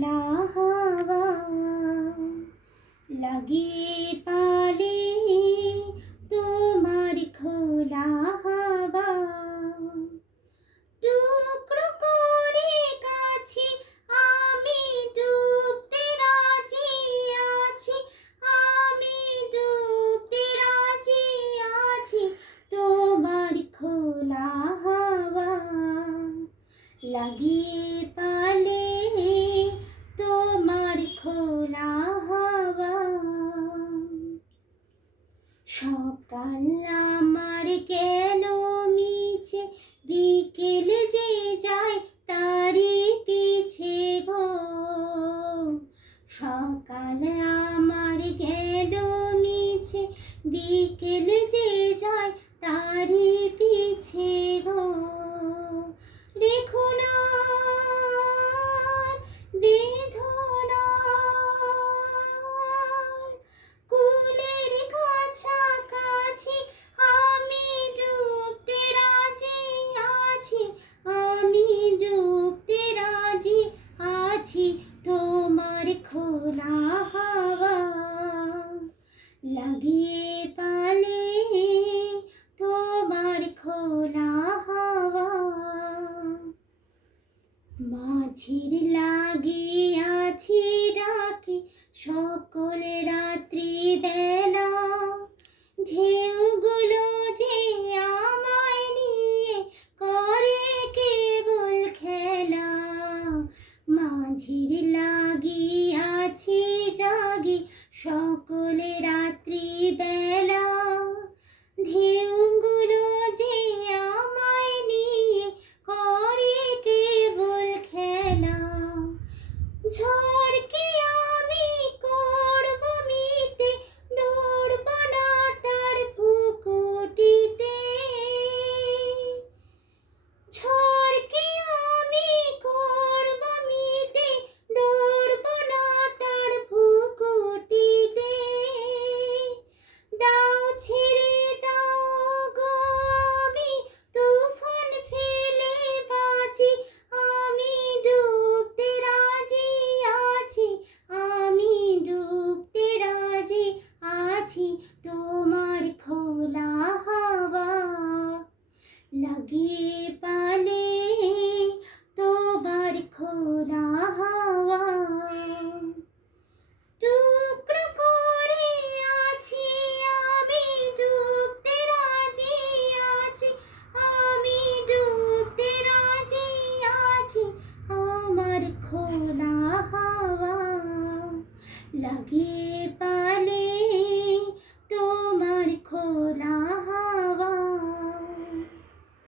খোলা হাওয়া লাগিয়ে পালে তোমার খোলা হাওয়া টুকরো করে কাছে আমি ডুবতে রাজি আছি, আমি ডুবতে রাজি আছি তোমার খোলা হাওয়া লাগিয়ে পালে তোমার খোলা হাওয়া। সকাল আমার গেল মিছে, বিকেল যে যায় তারই পিছে গো। সকাল আমার গেল মিছে, বিকেল যে যায় তারই পিছে গো। রেখো না বেদনা কুলের কাছাকাছি, আমি ডুবতে রাজি আছি, আমি ডুবতে রাজি আছি তোমার খোলা হাওয়া লাগিয়ে পালে তোমার খোলা হাওয়া। মাঝির লাগিয়াছি ডাকে সকল রাত্রি বেলা, ঢেউগুলো যে আমায় নিয়ে করে কেবল খেলা। মাঝির লাগিয়াছি জাগি সকল রাত্রি বেলা, ঢেউগুলো যে আমায় নিয়ে করে কেবল খেলা। ঝড়কে আমি করব মিটে, দৌড়ব না তার ভ্রুকুটিতে। ঝড়কে আমি করব মিটে, দৌড়ব না তার ভ্রুকুটিতে। দাও ছেড়ে দাও গো আমি তুফান ফেলে বাঁচি, আমি ডুবতে রাজি আছি, আমি ডুবতে রাজি আছি তোমার খোলা হাওয়া লাগিয়ে পালে তোমার খোলা হাওয়া। টুকরো করে আছি আমি ডুবতে রাজি আছি, আমি ডুবতে রাজি আছি আমার খোলা হাওয়া লাগিয়ে